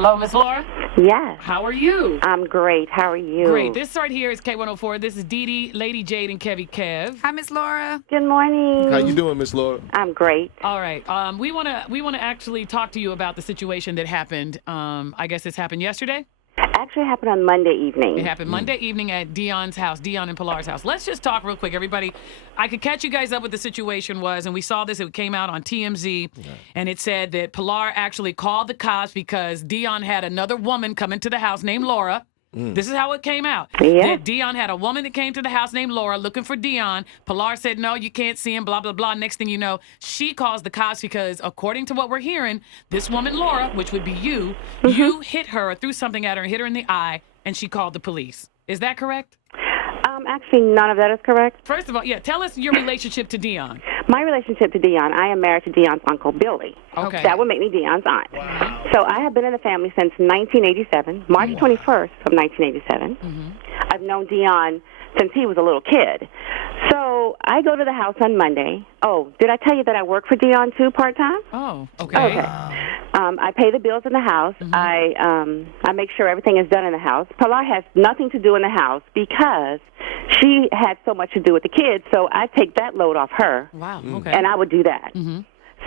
Hello, Miss Laura. Yes. How are you? I'm great. How are you? Great. This right here is K104. This is Dee Dee, Lady Jade, and Kevy Kev. Hi, Miss Laura. Good morning. How you doing, Miss Laura? I'm great. All right. We wanna actually talk to you about the situation that happened. I guess this happened yesterday. Actually, it happened on Monday evening. It happened Monday evening at Deion's house, Deion and Pilar's house. Let's just talk real quick, everybody. I could catch you guys up what the situation was, and we saw this. It came out on TMZ, and it said that Pilar actually called the cops because Deion had another woman come into the house named Laura. This is how it came out. Yeah. That Deion had a woman that came to the house named Laura looking for Deion. Pilar said, no, you can't see him, blah, blah, blah. Next thing you know, she calls the cops because, according to what we're hearing, this woman, Laura, which would be you, you hit her or threw something at her and hit her in the eye, and she called the police. Is that correct? Actually, none of that is correct. First of all, tell us your relationship to Deion. My relationship to Deion, I am married to Deion's uncle, Billy. Okay. That would make me Deion's aunt. Wow. So I have been in the family since 1987, March 21st of 1987. I've known Deion since he was a little kid. So I go to the house on Monday. Oh, did I tell you that I work for Deion, too, part-time? Oh, okay. Okay. I pay the bills in the house. I make sure everything is done in the house. Pilar has nothing to do in the house because she had so much to do with the kids, so I take that load off her. Wow, okay. And I would do that.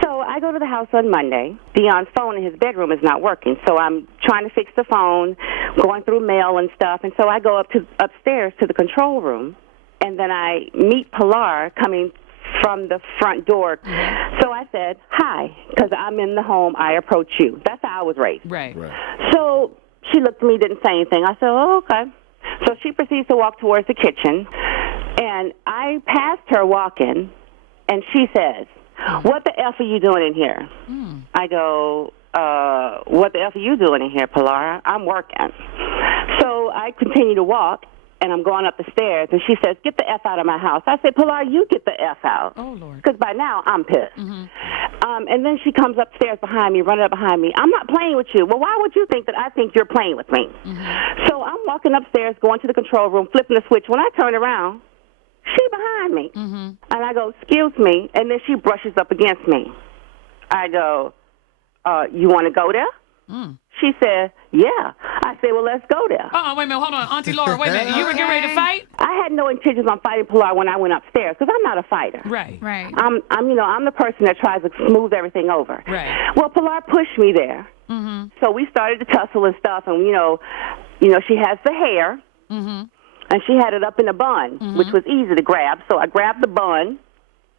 So I go to the house on Monday. Deion's phone in his bedroom is not working, so I'm trying to fix the phone, going through mail and stuff, and so I go upstairs to the control room, and then I meet Pilar coming from the front door. So I said, hi, because I'm in the home, I approach you. That's how I was raised. Right. So she looked at me, didn't say anything. I said, oh, okay. So she proceeds to walk towards the kitchen, and I passed her walking, and she says, what the F are you doing in here? I go, what the F are you doing in here, Pilar? I'm working. So I continue to walk, and I'm going up the stairs, and she says, get the F out of my house. I said, Pilar, you get the F out. Oh, Lord. Because by now, I'm pissed. And then she comes upstairs behind me, running up behind me. I'm not playing with you. Well, why would you think that I think you're playing with me? So I'm walking upstairs, going to the control room, flipping the switch. When I turn around, she behind me. And I go, excuse me, and then she brushes up against me. I go, you want to go there? She said, yeah. I said, well, let's go there. Wait a minute, hold on. Auntie Laura, wait a minute. You were getting ready to fight? I had no intentions on fighting Pilar when I went upstairs because I'm not a fighter. Right. I'm the person that tries to smooth everything over. Right. Well, Pilar pushed me there. So we started to tussle and stuff, and she has the hair, and she had it up in a bun, which was easy to grab. So I grabbed the bun,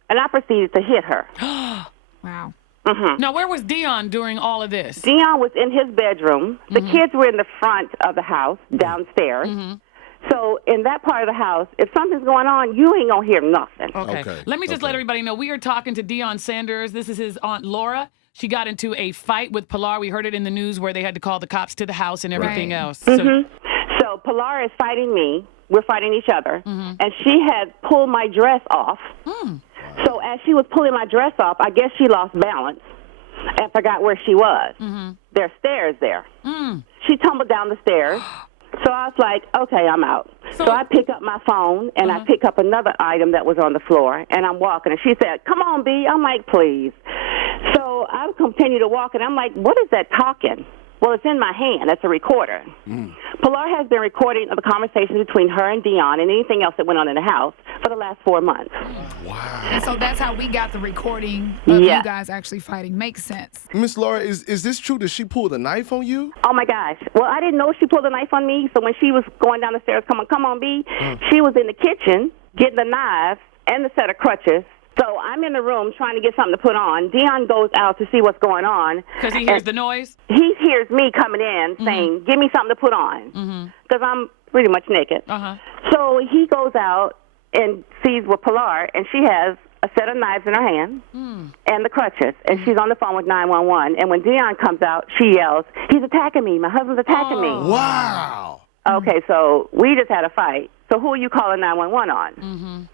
and I proceeded to hit her. Wow. Now, where was Deion during all of this? Deion was in his bedroom. The kids were in the front of the house, downstairs. So in that part of the house, if something's going on, you ain't going to hear nothing. Okay. Let me just let everybody know, we are talking to Deion Sanders. This is his aunt Laura. She got into a fight with Pilar. We heard it in the news where they had to call the cops to the house and everything else. So Pilar is fighting me. We're fighting each other. And she had pulled my dress off. So as she was pulling my dress off, I guess she lost balance and forgot where she was. There's stairs there. She tumbled down the stairs. So I was like, okay, I'm out. So I pick up my phone, and I pick up another item that was on the floor, and I'm walking. And she said, come on, B. I'm like, please. So I continue to walk, and I'm like, what is that talking? Well, it's in my hand. It's a recorder. Pilar has been recording the conversation between her and Deion and anything else that went on in the house for the last 4 months. Wow. And so that's how we got the recording of you guys actually fighting. Makes sense. Miss Laura, is this true that she pulled a knife on you? Oh, my gosh. Well, I didn't know she pulled a knife on me, so when she was going down the stairs, come on, B, she was in the kitchen getting the knife and the set of crutches. So I'm in the room trying to get something to put on. Deion goes out to see what's going on. Because he hears the noise? He hears me coming in saying, give me something to put on. Because I'm pretty much naked. So he goes out and sees with Pilar, and she has a set of knives in her hand and the crutches. And she's on the phone with 911. And when Deion comes out, she yells, he's attacking me. My husband's attacking me. Wow. Okay, so we just had a fight. So who are you calling 911 on?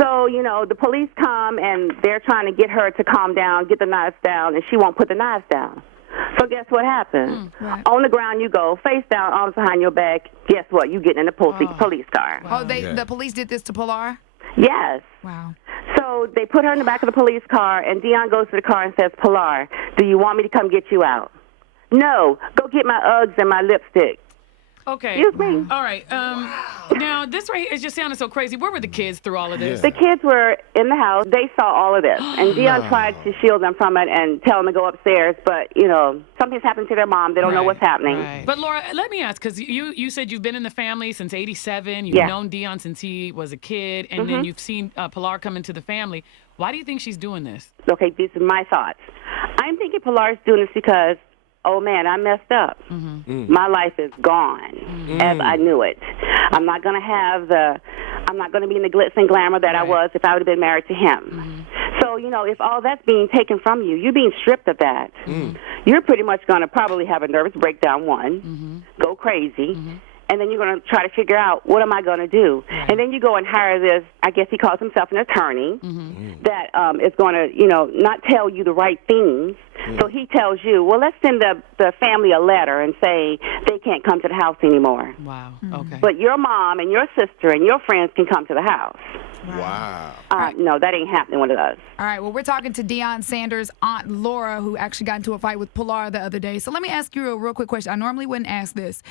So, the police come, and they're trying to get her to calm down, get the knives down, and she won't put the knives down. So guess what happens? On the ground you go, face down, arms behind your back. Guess what? You get in the police car. Wow. The police did this to Pilar? Yes. Wow. So they put her in the back of the police car, and Deion goes to the car and says, Pilar, do you want me to come get you out? No, go get my Uggs and my lipstick. Okay. Excuse me. All right. Now, this right here is just sounding so crazy. Where were the kids through all of this? The kids were in the house. They saw all of this. And Deion tried to shield them from it and tell them to go upstairs. But, something's happened to their mom. They don't know what's happening. Right. But, Laura, let me ask, because you said you've been in the family since 87. You've known Deion since he was a kid. And then you've seen Pilar come into the family. Why do you think she's doing this? Okay, these are my thoughts. I'm thinking Pilar's doing this because, oh, man, I messed up. My life is gone as I knew it. I'm not going to be in the glitz and glamour that I was if I would have been married to him. So, if all that's being taken from you, you're being stripped of that. You're pretty much going to probably have a nervous breakdown, go crazy. And then you're going to try to figure out, what am I going to do? Right. And then you go and hire this, I guess he calls himself an attorney, that is going to, not tell you the right things. So he tells you, well, let's send the family a letter and say they can't come to the house anymore. Wow. Okay. But your mom and your sister and your friends can come to the house. Wow. No, that ain't happening with us. All right, well, we're talking to Deion Sanders' aunt Laura, who actually got into a fight with Pilar the other day. So let me ask you a real quick question. I normally wouldn't ask this.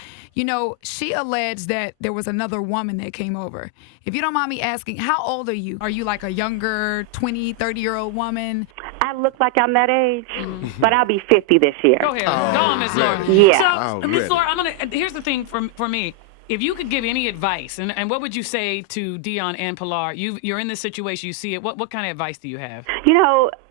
She alleged that there was another woman that came over. If you don't mind me asking, how old are you? Are you like a younger 20, 30-year-old woman? I look like I'm that age, but I'll be 50 this year. Go ahead. Go on, Miss Laura. Yeah. So, Miss Laura, here's the thing for me. If you could give any advice, and what would you say to Deion and Pilar? You're in this situation, you see it. What kind of advice do you have?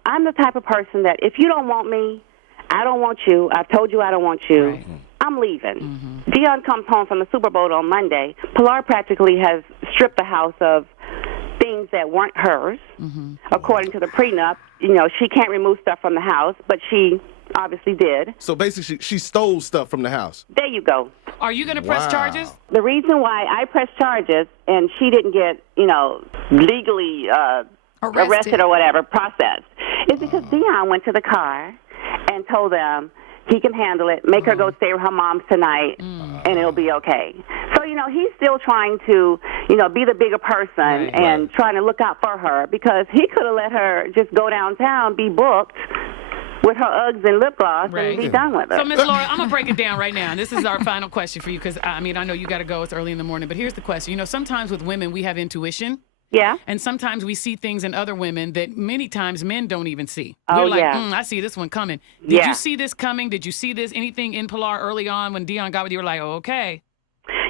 I'm the type of person that if you don't want me, I don't want you. I've told you I don't want you. Right. I'm leaving. Deion comes home from the Super Bowl on Monday. Pilar practically has stripped the house of things that weren't hers. According to the prenup, she can't remove stuff from the house, but she obviously did. So basically, she stole stuff from the house. There you go. Are you going to press charges? The reason why I pressed charges and she didn't get, legally arrested or whatever, processed, is because Deion went to the car and told them he can handle it, make her go stay with her mom's tonight, and it'll be okay. So, he's still trying to, be the bigger person and trying to look out for her, because he could have let her just go downtown, be booked with her Uggs and lip gloss and be done with it. So, Miss Laura, I'm going to break it down right now. And this is our final question for you, because, I know you got to go. It's early in the morning. But here's the question. Sometimes with women, we have intuition. Yeah. And sometimes we see things in other women that many times men don't even see. Oh, We're like, yeah. I see this one coming. Did you see this coming? Did you see this? Anything in Pilar early on when Deion got with you? You were like, oh, okay.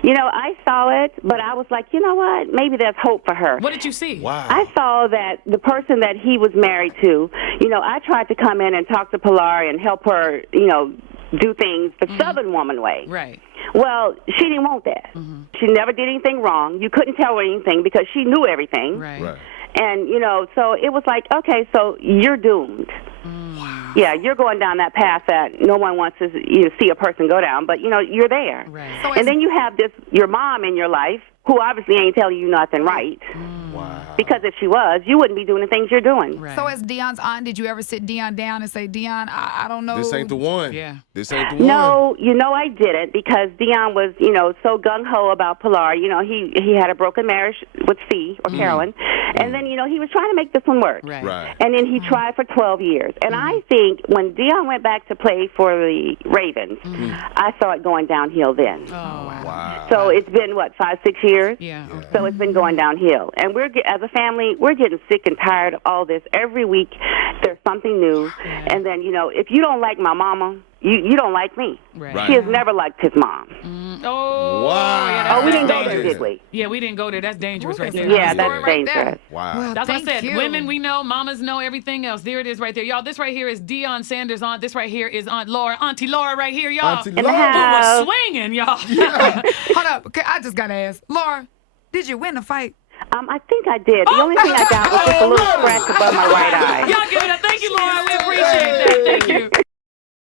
I saw it, but I was like, you know what? Maybe there's hope for her. What did you see? Wow. I saw that the person that he was married to, I tried to come in and talk to Pilar and help her, do things the Southern woman way. Right. Well, she didn't want that. She never did anything wrong. You couldn't tell her anything because she knew everything. Right. And, so it was like, okay, so you're doomed. Wow. Yeah, you're going down that path that no one wants to see a person go down, but, you're there. Right. So and then you have your mom in your life who obviously ain't telling you nothing right. Wow. Because if she was, you wouldn't be doing the things you're doing. Right. So as Deion's aunt, did you ever sit Deion down and say, Deion, I don't know. This ain't the one. Yeah. This ain't the one. No, I didn't, because Deion was, so gung-ho about Pilar. He had a broken marriage with Fee or Carolyn. And then, he was trying to make this one work. Right. And then he tried for 12 years. And I think when Deion went back to play for the Ravens, I saw it going downhill then. Oh, wow. So it's been, 5, 6 years? Yeah. Okay. So it's been going downhill. And as a family, we're getting sick and tired of all this. Every week there's something new. Yeah. And then, if you don't like my mama, you don't like me. Right. She has never liked his mom. Oh, wow. Yeah, We didn't go dangerous. there, did we? Yeah, we didn't go there. That's dangerous right there. Yeah, Story that's right dangerous. there. Wow. Well, That's what I thank said. you. Women, we know. Mamas know everything else. There it is right there. Y'all, this right here is Deion Sanders' aunt. This right here is Aunt Laura. Auntie Laura right here, y'all. Auntie In the Laura. house. We're swinging, y'all. Hold up. Okay, I just got to ask. Laura, did you win the fight? I think I did. The only thing I got was just a little scratch above my right eye. Y'all give it up. Thank you, Laura. We appreciate that. Thank you.